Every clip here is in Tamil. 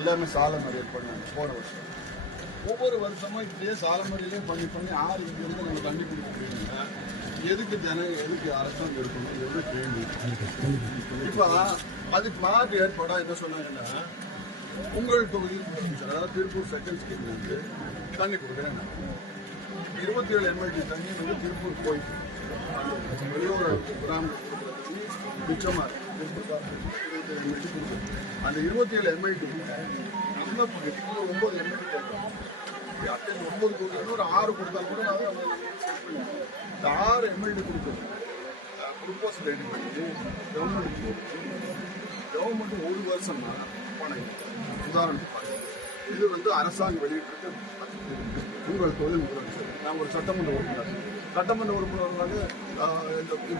எல்லாமே சாலை மறியல் பண்ணாங்க போன வருஷம். ஒவ்வொரு வருஷமும் இப்படியே சாலை மறியலே பண்ணி யார் இங்கிருந்து நம்ம தண்ணி கொடுக்குறீங்க, எதுக்கு அரசாங்கம் எடுக்கணும், எவ்வளோ கேள்வி. இப்போ அதுக்கு மாற்று ஏற்பாடாக என்ன சொன்னாங்கன்னா, உங்கள் தொகுதியில் முதலமைச்சர் அதாவது திருப்பூர் செகண்ட் ஸ்கீம்ல இருந்து தண்ணி கொடுக்குறேன். 27 எம்எல்டி தண்ணி வந்து திருப்பூர் போயிட்டு வெளியூர் கிராமத்தில் மிச்சமா இருக்கு. 27 எம்எல்டி கொடுக்குறேன். அந்த 27 எம்எல்டி 9 எம்எல்டி கேட்கணும். 9 கொடுக்கணும், ஒரு 6 கொடுத்தாலும் கூட இந்த 6 எம்எல்டி கொடுக்கணும். ப்ரொபோசல் ரெடி பண்ணி கவர்மெண்ட் ஒரு வருஷம்னா பணம். உதாரணத்துக்கு இது வந்து அரசாங்கம் வெளியிட்டிருக்க உங்கள் தொழில் முதலமைச்சர். நான் ஒரு சட்டமன்ற உறுப்பினராக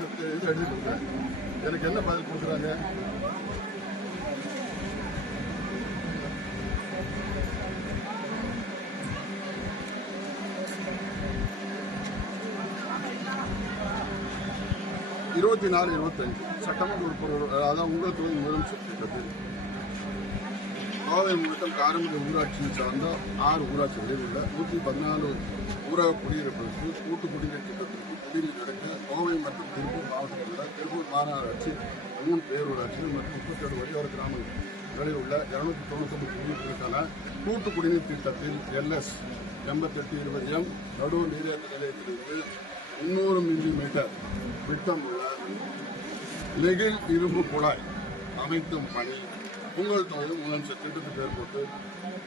இது எழுதி கொடுக்குறேன். எனக்கு என்ன பதில் கொடுக்குறாங்க? இருபத்தி 25 சட்டமன்ற உறுப்பினர் அதாவது உங்கள் தொழில் முதலமைச்சர் திட்டத்தில் கோவை மாவட்டம் காரமடை ஊராட்சியை சார்ந்த 6 ஊராட்சிகளில் உள்ள 114 ஊரக குடியிருப்புகளுக்கு கூட்டு குடிநீர் திட்டத்திற்கு குடிநீர் நடக்க கோவை மற்றும் திருப்பூர் மாவட்டங்களில் திருப்பூர் மாநகராட்சி 3 பேரூராட்சிகள் மற்றும் 37 வழியோர கிராமங்களில் உள்ள 299 குடியிருப்புகளுக்கான கூட்டு குடிநீர் திட்டத்தில் LS 8820M நடுவு நீரேற்ற நிலையத்திலிருந்து 300 மில்லிமீட்டர் விட்டம் உள்ள நெகிழ் இரும்பு குழாய் அமைக்கும் பணி உங்கள் தொகுதி முதலமைச்சர் திட்டத்துக்கு பேர் போட்டு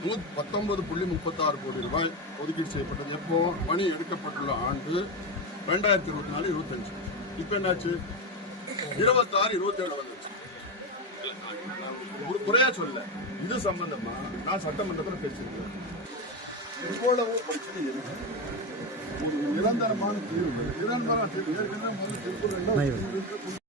19.36 கோடி ரூபாய் ஒதுக்கீடு செய்யப்பட்டது. எப்போ பணி எடுக்கப்பட்டுள்ள ஆண்டு 2024-25. இப்போ என்னாச்சு? 26-27 வந்துச்சு. ஒரு குறையா சொல்ல, இது சம்பந்தமா நான் சட்டமன்றத்தில் பேசியிருக்கேன். இவ்வளவு பிரச்சனை இருக்கு. ஒரு நிரந்தரமான தீர்வு ஏற்கனவே திருப்பூர்